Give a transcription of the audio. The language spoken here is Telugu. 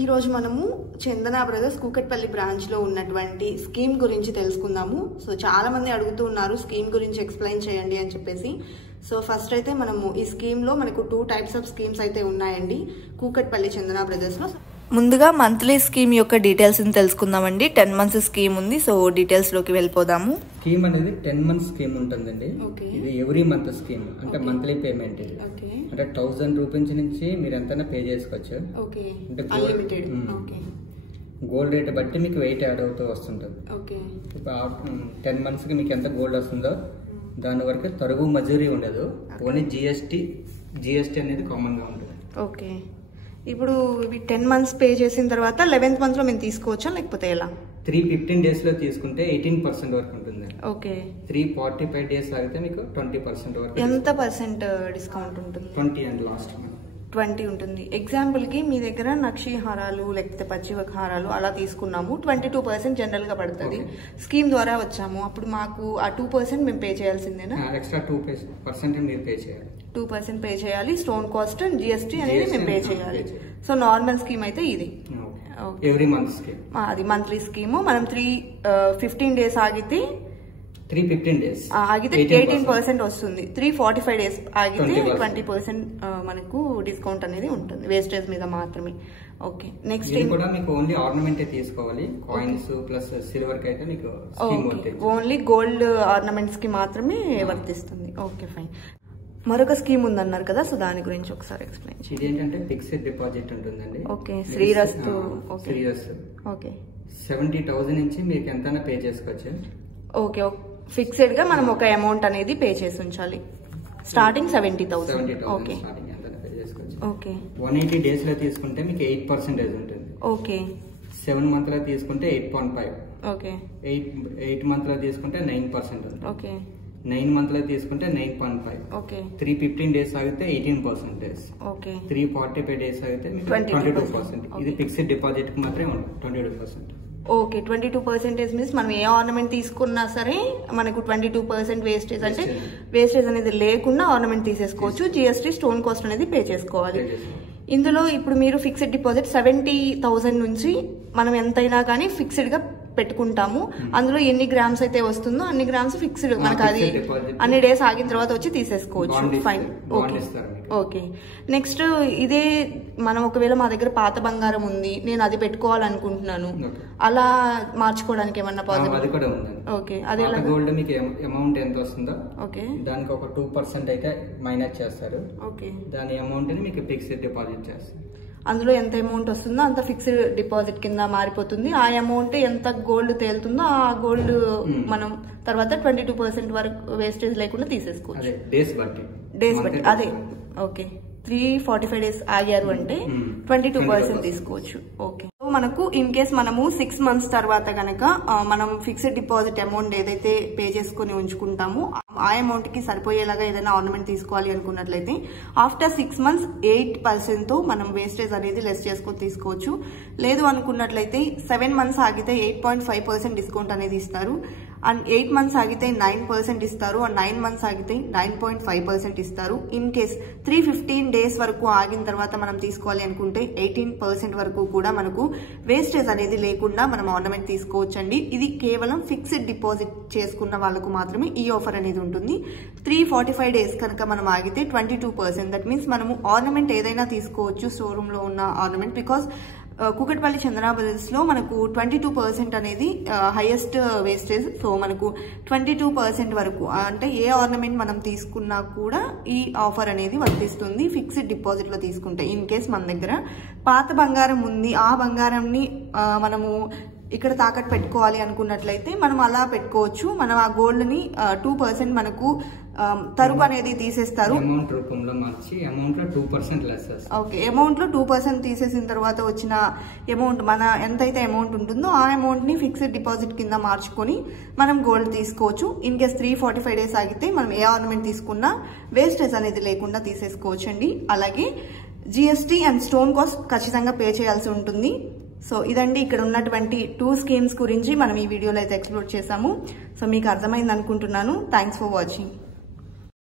ఈ రోజు మనము చందన బ్రదర్స్ కూకట్పల్లి బ్రాంచ్ లో ఉన్నటువంటి స్కీమ్ గురించి తెలుసుకుందాము. సో చాలా మంది అడుగుతూ ఉన్నారు స్కీమ్ గురించి ఎక్స్ప్లెయిన్ చేయండి అని చెప్పేసి. సో ఫస్ట్ అయితే మనము ఈ స్కీమ్ లో మనకు 2 టైప్స్ ఆఫ్ స్కీమ్స్ అయితే ఉన్నాయండి కూకట్పల్లి చందన బ్రదర్స్ లో. ముందుగా మంత్లీ స్కీమ్ యొక్క డీటెయిల్స్ తెలుసుకుందామండి. 10 మంత్స్ స్కీమ్ ఉంది. సో డీటెయిల్స్ లోకి వెళ్ళిపోదాము. స్కీమ్ అనేది 10 మంత్స్ స్కీమ్ ఉంటుందండి. ఇది ఎవ్రీ మంత్ స్కీమ్, అంటే మంత్లీ పేమెంట్. ఇది అంటే 1000 రూపీస్ నుంచి మీరు ఎంతైనా పే చేసుకోవచ్చు. అంటే గోల్డ్ రేట్ బట్టి మీకు వెయిట్ యాడ్ అవుతూ వస్తుంటుంది. ఇప్పుడు 10 మంత్స్ కి మీకు ఎంత గోల్డ్ వస్తుందో దాని వరకు తరుగు మజూరీ ఉండదు. ఓన్లీ జిఎస్టీ అనేది కామన్ గా ఉంటుంది. ఓకే, ఇప్పుడు 10 మంత్స్ పే చేసిన తర్వాత 11th మంత్ లో మేము తీసుకోవచ్చా లేకపోతే ఎలా? 315 డేస్ లో తీసుకుంటే 18% వరకు ఉంటుంది. ఓకే, 345 డేస్ ఆగితే మీకు 20% వరకు. ఎంత పర్సెంట్ డిస్కౌంట్ ఉంటుంది? 20 అండ్ లాస్ట్ 20 ఉంటుంది. ఎగ్జాంపుల్ కి మీ దగ్గర నక్షి హారాలు లేకపోతే పచ్చివక్ హారాలు అలా తీసుకున్నాము, 22% జనరల్ గా పడుతుంది. స్కీమ్ ద్వారా వచ్చాము, అప్పుడు మాకు ఆ 2% మేము పే చేయాల్సిందేనా? ఎక్స్ట్రా 2% మీరు పే చేయాలి. 2% పే చేయాలి. స్టోన్ కాస్ట్ అండ్ జిఎస్టీ అనేది మేము పే చేయాలి. సో నార్మల్ స్కీమ్ అయితే ఇది ఎవ్రీ మంత్ స్కీమ్. అది మంత్లీ స్కీమ్. మనం 315 డేస్ ఆగితే 315 డేస్ ఆగితే 18% వస్తుంది. 345 డేస్ ఆగితే 20% మనకు డిస్కౌంట్ అనేది ఉంటుంది వేస్టేజ్ మీద మాత్రమే. ఓకే, నెక్స్ట్ కూడా మీకు ఓన్లీ ఆర్నమెంట్ తీసుకోవాలి. కాయిన్స్ ప్లస్ సిల్వర్ కి అయితే మీకు ఓన్లీ గోల్డ్ ఆర్నమెంట్స్ కి మాత్రమే వర్తిస్తుంది. Okay fine. మరొక స్కీమ్ ఉందన్నారు కదా, సో దాని గురించి ఒకసారి ఎక్స్ప్లెయిన్ చేయండి. ఇది ఏంటంటే ఫిక్స్డ్ డిపాజిట్ ఉంటుందండి. ఓకే, శ్రీరస్తు. ఓకే, 70,000 నుంచి మీకు ఎంతైనా పే చేసుకోవచ్చు. ఓకే, ఫిక్స్డ్ గా మనం ఒక అమౌంట్ అనేది పే చేసి ఉంచాలి. స్టార్టింగ్ 70,000. Okay okay. 180 డేస్ లో తీసుకుంటే మీకు 8% ఉంటుంది. ఓకే. 7 మంత్ లో తీసుకుంటే 8.5. ఓకే. 8 మంత్ లో తీసుకుంటే 9% ఉంటుంది. ఓకే. 9 మంత్ లో తీసుకుంటే 9.5. ఓకే. 315 డేస్ ఆగితే 18%. ఓకే. 345 డేస్ ఆగితే 22%. ఇది ఫిక్స్డ్ డిపాజిట్ కి మాత్రమే ఉంటుంది 22%. ఓకే, 22% మీన్స్ మనం ఏ ఆర్నమెంట్ తీసుకున్నా సరే మనకు 22% వేస్టేజ్, అంటే వేస్టేజ్ అనేది లేకుండా ఆర్నమెంట్ తీసేసుకోవచ్చు. జిఎస్టీ స్టోన్ కాస్ట్ అనేది పే చేసుకోవాలి. ఇందులో ఇప్పుడు మీరు ఫిక్స్డ్ డిపాజిట్ 70,000 నుంచి మనం ఎంతైనా కానీ ఫిక్స్డ్ గా పెట్టుకుంటాము. అందులో ఎన్ని గ్రామ్స్ అయితే వస్తుందో అన్ని గ్రామ్స్ ఫిక్స్డ్ మనకు అది అన్ని డేస్ ఆగిన తర్వాత వచ్చి తీసేసుకోవచ్చు. ఫైన్. Okay okay. నెక్స్ట్ ఇదే మనం ఒకవేళ మా దగ్గర పాత బంగారం ఉంది, నేను అది పెట్టుకోవాలనుకుంటున్నాను, అలా మార్చుకోవడానికి ఏమన్నా పాసిబుల్? ఓకే, అదే గోల్డ్ మీకు అమౌంట్ ఎంత వస్తుందో ఓకే దానికి ఒక 2% అయితే మైనస్ చేస్తారు. ఓకే, దాని అమౌంట్ ని మీకు ఫిక్స్డ్ డిపాజిట్ చేస్తారు. అందులో ఎంత అమౌంట్ వస్తుందో అంత ఫిక్స్డ్ డిపాజిట్ కింద మారిపోతుంది. ఆ అమౌంట్ ఎంత గోల్డ్ తేలుతుందో ఆ గోల్డ్ మనం తర్వాత 22% వరకు వేస్టేజ్ లేకుండా తీసేసుకోవచ్చు. డేస్ బట్టి అదే. ఓకే, 345 డేస్ ఆగారు అంటే 22% తీసుకోవచ్చు. ఓకే, మనకు ఇన్ కేస్ మనము 6 మంత్స్ తర్వాత గనక మనం ఫిక్స్డ్ డిపాజిట్ అమౌంట్ ఏదైతే పే చేసుకుని ఉంచుకుంటామో ఆ అమౌంట్ కి సరిపోయేలాగా ఏదైనా ఆర్నమెంట్ తీసుకోవాలి అనుకున్నట్లయితే ఆఫ్టర్ 6 మంత్స్ 8% తో మనం వేస్టేజ్ అనేది లెస్ చేసుకొని తీసుకోవచ్చు. లేదు అనుకున్నట్లయితే 7 మంత్స్ ఆగితే 8.5% డిస్కౌంట్ అనేది ఇస్తారు. అండ్ 8 మంత్స్ ఆగితే 9% ఇస్తారు. అండ్ 9 మంత్స్ ఆగితే 9.5% ఇస్తారు. ఇన్ కేస్ 315 డేస్ వరకు ఆగిన తర్వాత మనం తీసుకోవాలి అనుకుంటే 18% వరకు కూడా మనకు వేస్టేజ్ అనేది లేకుండా మనం ఆర్నమెంట్ తీసుకోవచ్చండి. ఇది కేవలం ఫిక్స్డ్ డిపాజిట్ చేసుకున్న వాళ్ళకు మాత్రమే ఈ ఆఫర్ అనేది ఉంటుంది. 345 డేస్ కనుక మనం ఆగితే 22%. దట్ మీన్స్ మనము ఆర్నమెంట్ ఏదైనా తీసుకోవచ్చు షోరూమ్ లో ఉన్న ornament. Because Kukatpally Chandana brothers లో మనకు 22% అనేది హైయెస్ట్ వేస్టేజ్. సో మనకు 22% వరకు అంటే ఏ ఆర్నమెంట్ మనం తీసుకున్నా కూడా ఈ ఆఫర్ అనేది వర్తిస్తుంది ఫిక్స్డ్ డిపాజిట్ లో తీసుకుంటే. ఇన్ కేస్ మన దగ్గర పాత బంగారం ఉంది, ఆ బంగారంని మనము ఇక్కడ తాకట్టు పెట్టుకోవాలి అనుకున్నట్లయితే మనం అలా పెట్టుకోవచ్చు. మనం ఆ గోల్డ్ ని 2% మనకు తరుగు అనేది తీసేస్తారు. అమౌంట్ రూపంలో మార్చి అమౌంట్ లో 2% లెస్. ఓకే, అమౌంట్ లో 2% తీసేసిన తర్వాత వచ్చిన అమౌంట్ మన ఎంతైతే అమౌంట్ ఉంటుందో ఆ అమౌంట్ ని ఫిక్స్డ్ డిపాజిట్ కింద మార్చుకొని మనం గోల్డ్ తీసుకోవచ్చు. ఇన్ కేస్ 345 డేస్ ఆగితే మనం ఏ ఆర్నమెంట్ తీసుకున్నా వేస్టేజ్ అనేది లేకుండా తీసేసుకోవచ్చు అండి. అలాగే జిఎస్టీ అండ్ స్టోన్ కాస్ట్ ఖచ్చితంగా పే చేయాల్సి ఉంటుంది. సో ఇదండి ఇక్కడ ఉన్నటువంటి 2 స్కీమ్స్ గురించి మనం ఈ వీడియోలో అయితే ఎక్స్ప్లోర్ చేసాము. సో మీకు అర్థమైంది అనుకుంటున్నాను. Thanks for watching.